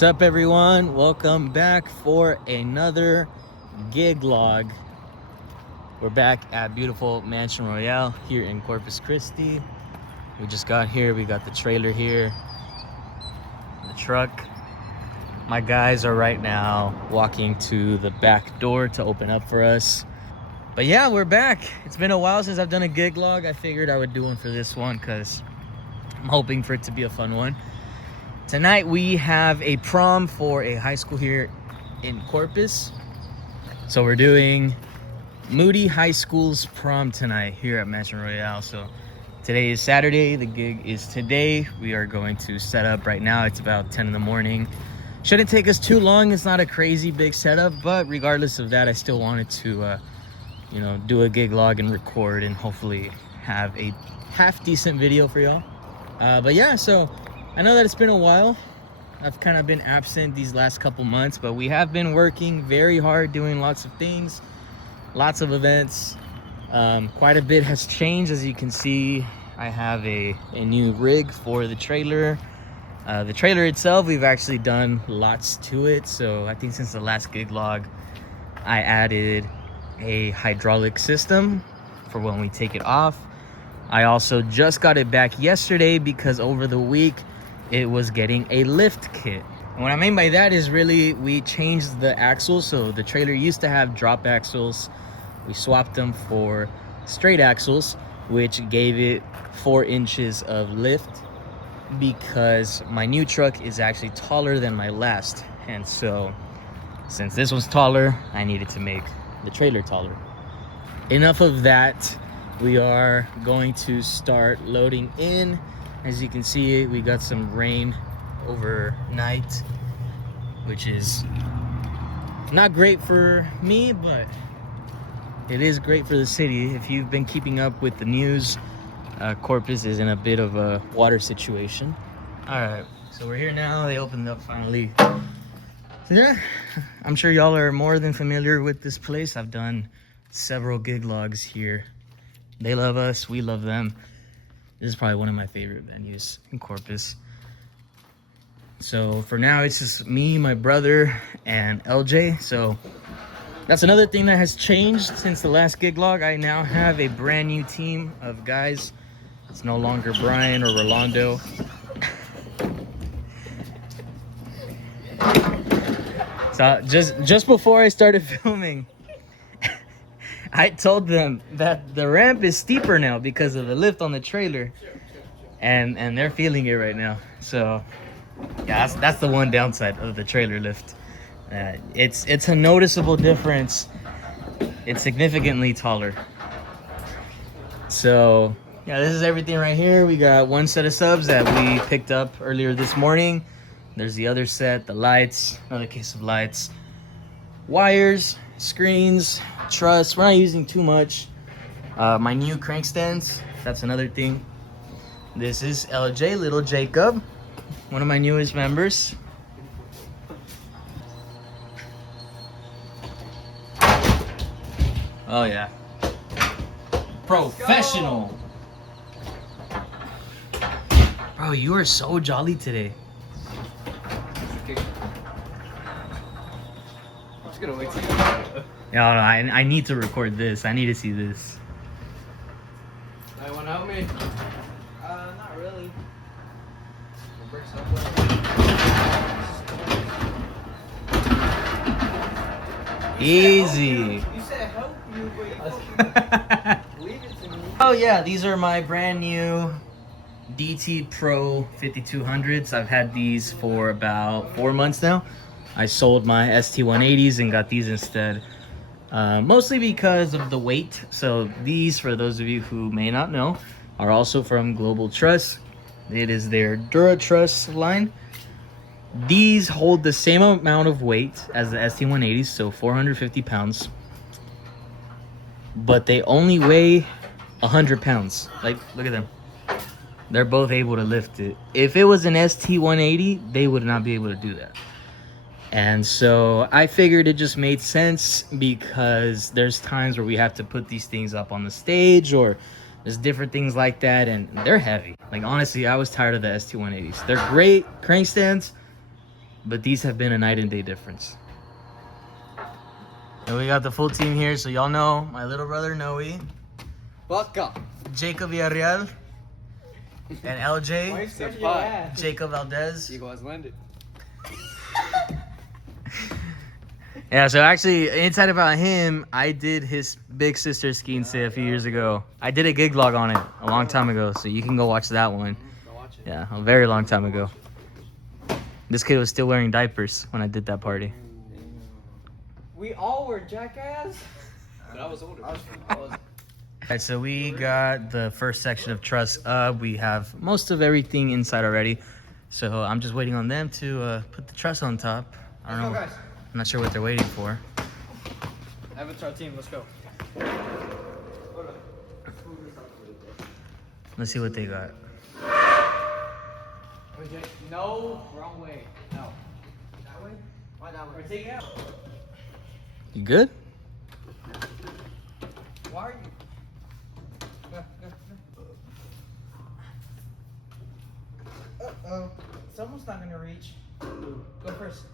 What's up, everyone? Welcome back for another gig log. We're back at beautiful Mansion Royale here in Corpus Christi. We just got here. We got the trailer here, the truck. My guys are right now walking to the back door to open up for us. But yeah, we're back. It's been a while since I've done a gig log. I figured I would do one for this one because I'm hoping for it to be a fun one. Tonight we have a prom for a high school here in Corpus. So we're doing Moody High School's prom tonight here at Mansion Royale. So today is Saturday, the gig is today. We are going to set up right now. It's about 10 in the morning. Shouldn't take us too long. It's not a crazy big setup, but regardless of that, I still wanted to do a gig log and record and hopefully have a half decent video for y'all. But yeah, so I know that it's been a while. I've kind of been absent these last couple months, but we have been working very hard, doing lots of things, lots of events. Quite a bit has changed. As you can see, I have a new rig for the trailer. The trailer itself, we've actually done lots to it. So I think since the last gig log, I added a hydraulic system for when we take it off. I also just got it back yesterday because over the week, it was getting a lift kit. And what I mean by that is really we changed the axles. So the trailer used to have drop axles. We swapped them for straight axles, which gave it 4 inches of lift because my new truck is actually taller than my last. And so since this was taller, I needed to make the trailer taller. Enough of that. We are going to start loading in. As you can see, we got some rain overnight, which is not great for me, but it is great for the city. If you've been keeping up with the news, Corpus is in a bit of a water situation. All right, so we're here now. They opened up finally. So yeah, I'm sure y'all are more than familiar with this place. I've done several gig logs here. They love us, we love them. This is probably one of my favorite venues in Corpus. So for now, it's just me, my brother, and LJ. So that's another thing that has changed since the last gig log. I now have a brand new team of guys. It's no longer Brian or Rolando. So just before I started filming, I told them that the ramp is steeper now because of the lift on the trailer, and they're feeling it right now. So yeah, that's the one downside of the trailer lift. It's a noticeable difference. It's significantly taller. So yeah, this is everything right here. We got one set of subs that we picked up earlier this morning. There's the other set, the lights, another case of lights, wires, screens, truss. We're not using too much. My new crank stands, that's another thing. This is LJ, little Jacob, one of my newest members. Oh yeah, professional. Bro, you are so jolly today. I'm just gonna wait till you. No, I need to record this. I need to see this. I want to help me? Not really. Easy. You said help you, but you leave it to me. Oh yeah, these are my brand new DT Pro 5200s. I've had these for about 4 months now. I sold my ST180s and got these instead. Mostly because of the weight. So these, for those of you who may not know, are also from Global Truss. It is their Dura Truss line. These hold the same amount of weight as the ST180s, so 450 pounds. But they only weigh 100 pounds. Like, look at them. They're both able to lift it. If it was an ST180, they would not be able to do that. And so I figured it just made sense because there's times where we have to put these things up on the stage or there's different things like that, and they're heavy. Like, honestly, I was tired of the ST180s. They're great crank stands, but these have been a night and day difference. And we got the full team here, so y'all know my little brother Noe, Baka. Jacob Villarreal, and LJ, Sepa. Jacob Valdez. Igual landed. Yeah, so actually, inside about him, I did his big sister's quince a few years ago. I did a gig vlog on it a long time ago, so you can go watch that one. Go watch it. Yeah, a very long time ago. This kid was still wearing diapers when I did that party. We all were jackass. But I was older. Alright, so we got the first section of truss up. We have most of everything inside already. So I'm just waiting on them to put the truss on top. I don't know. Let's go, guys. I'm not sure what they're waiting for. Avatar team, let's go. Let's see what they got. No, wrong way. No. That way? Why that way? We're taking out. You good? Why are you? Go. Uh-oh. Someone's not gonna reach. Go first.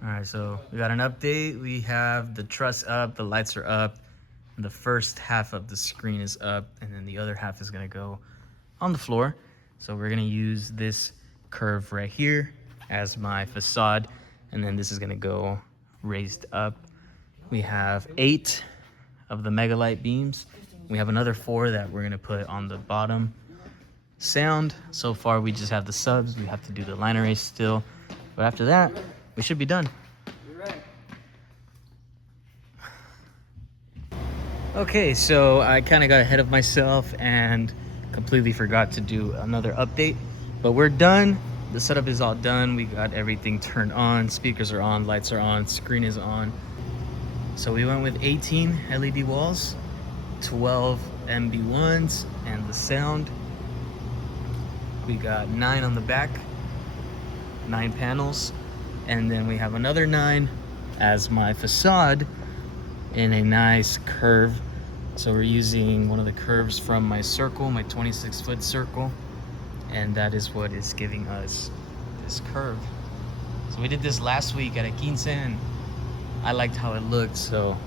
Alright, so we got an update. We have the truss up, the lights are up, and the first half of the screen is up, and then the other half is gonna go on the floor. So we're gonna use this curve right here as my facade, and then this is gonna go raised up. We have 8 of the Megalight beams. We have another 4 that we're gonna put on the bottom. Sound, so far we just have the subs. We have to do the line array still, but after that we should be done. You're right. Okay, so I kind of got ahead of myself and completely forgot to do another update, but we're done. The setup is all done. We got everything turned on, speakers are on, lights are on, screen is on. So we went with 18 LED walls, 12 MB1s, and the sound. We got 9 on the back, 9 panels, and then we have another 9 as my facade in a nice curve. So we're using one of the curves from my circle, my 26-foot circle, and that is what is giving us this curve. So we did this last week at a quince, and I liked how it looked, so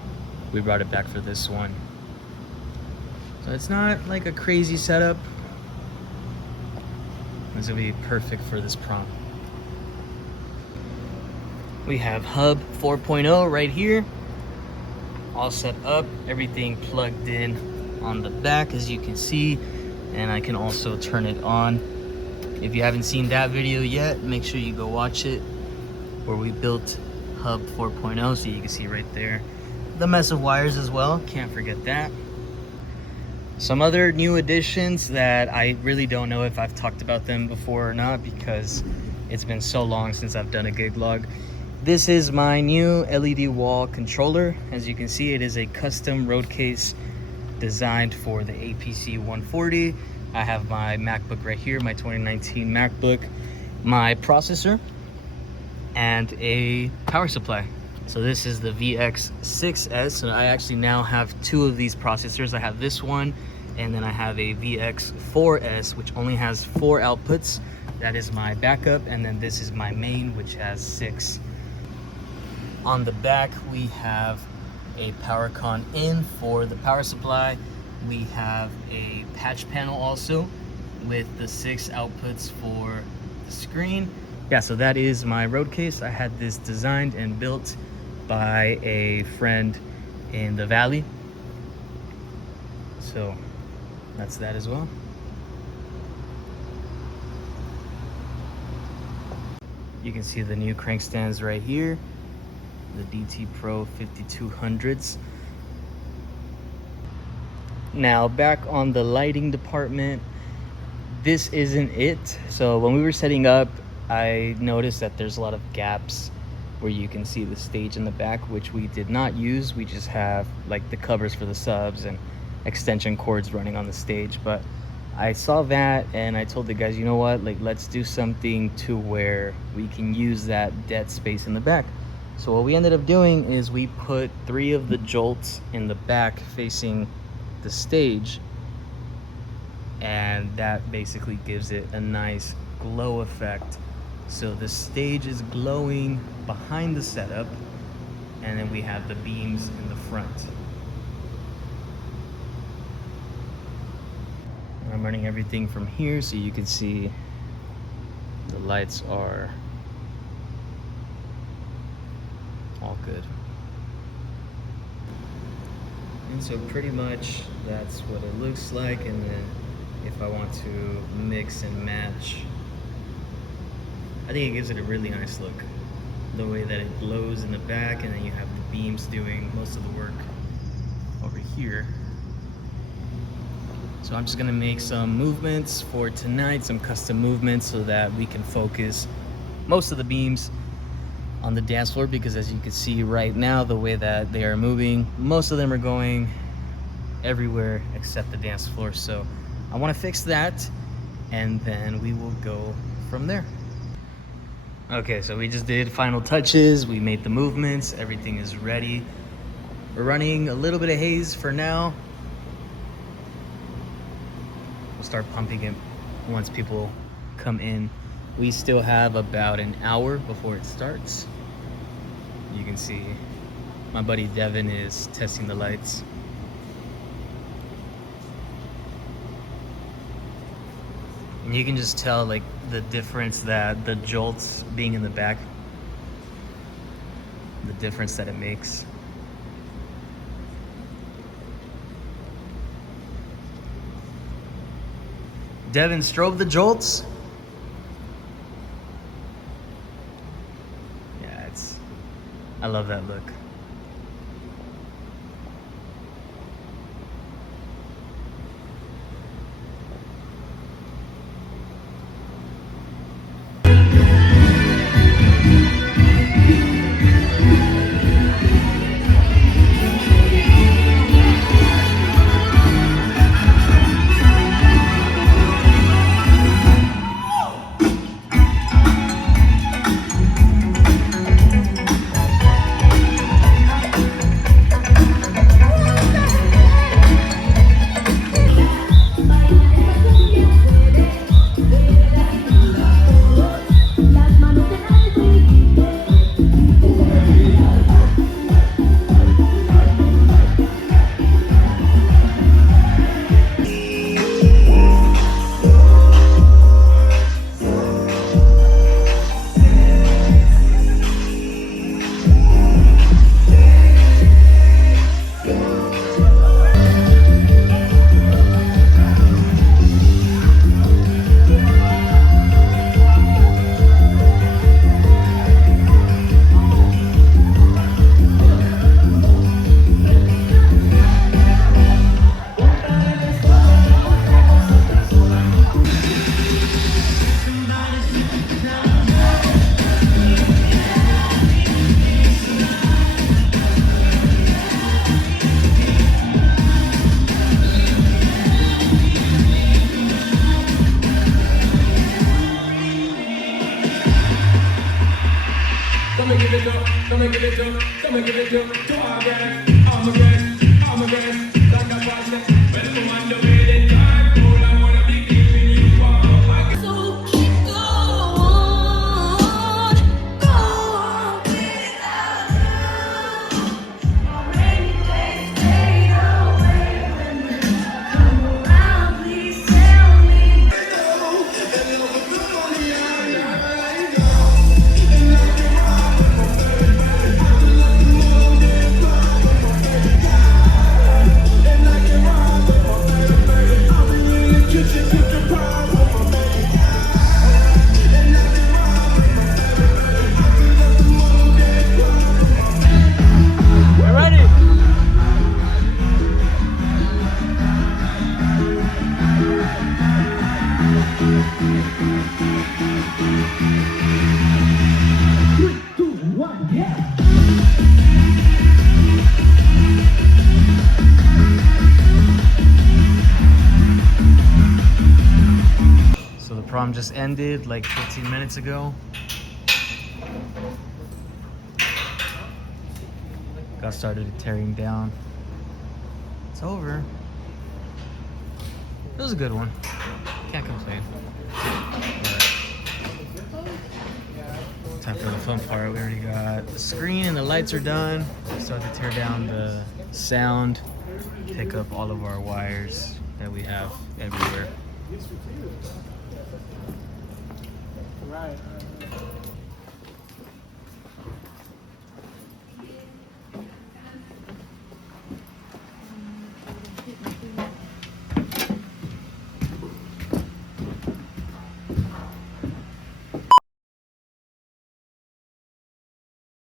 we brought it back for this one. So it's not like a crazy setup. This will be perfect for this prom. We have hub 4.0 right here, all set up, everything plugged in on the back as you can see, and I can also turn it on. If you haven't seen that video yet, make sure you go watch it where we built hub 4.0, so you can see right there the mess of wires as well, can't forget that. Some other new additions that I really don't know if I've talked about them before or not, because it's been so long since I've done a gig log. This is my new LED wall controller. As you can see, it is a custom road case designed for the APC 140. I have my MacBook right here, my 2019 MacBook, my processor, and a power supply. So this is the VX6S. So I actually now have 2 of these processors. I have this one, and then I have a VX4S, which only has 4 outputs. That is my backup, and then this is my main, which has 6. On the back, we have a PowerCon in for the power supply. We have a patch panel also with the 6 outputs for the screen. Yeah, so that is my road case. I had this designed and built by a friend in the Valley. So that's that as well. You can see the new crank stands right here, the DT Pro 5200s. Now back on the lighting department, this isn't it. So when we were setting up, I noticed that there's a lot of gaps where you can see the stage in the back, which we did not use. We just have like the covers for the subs and extension cords running on the stage. But I saw that and I told the guys, you know what, like let's do something to where we can use that dead space in the back. So what we ended up doing is we put 3 of the jolts in the back facing the stage, and that basically gives it a nice glow effect. So the stage is glowing behind the setup, and then we have the beams in the front. I'm running everything from here so you can see the lights are all good. And so pretty much that's what it looks like. And then if I want to mix and match, I think it gives it a really nice look. The way that it glows in the back, and then you have the beams doing most of the work over here. So I'm just gonna make some movements for tonight, some custom movements, so that we can focus most of the beams on the dance floor, because as you can see right now, the way that they are moving, most of them are going everywhere except the dance floor. So I want to fix that, and then we will go from there. Okay, so we just did final touches, we made the movements, everything is ready. We're running a little bit of haze for now. We'll start pumping it once people come in. We still have about an hour before it starts. You can see my buddy Devin is testing the lights. And you can just tell like the difference that the jolts being in the back, the difference that it makes. Devin, strobe the jolts. Yeah, I love that look. Come and give it up, come and give it up, come and give it up. To our breath, I'm a breath, I'm a breath. Like a faucet, when I'm on the way, then time cool. I wanna be keeping you warm. So keep going, go without you. On rainy days, stay away when you come around. Please tell me. So the prom just ended like 15 minutes ago. Got started tearing down. It's over. It was a good one. Can't complain. But Time for the fun part. We already got the screen and the lights are done. We still have to tear down the sound, pick up all of our wires that we have everywhere. Right.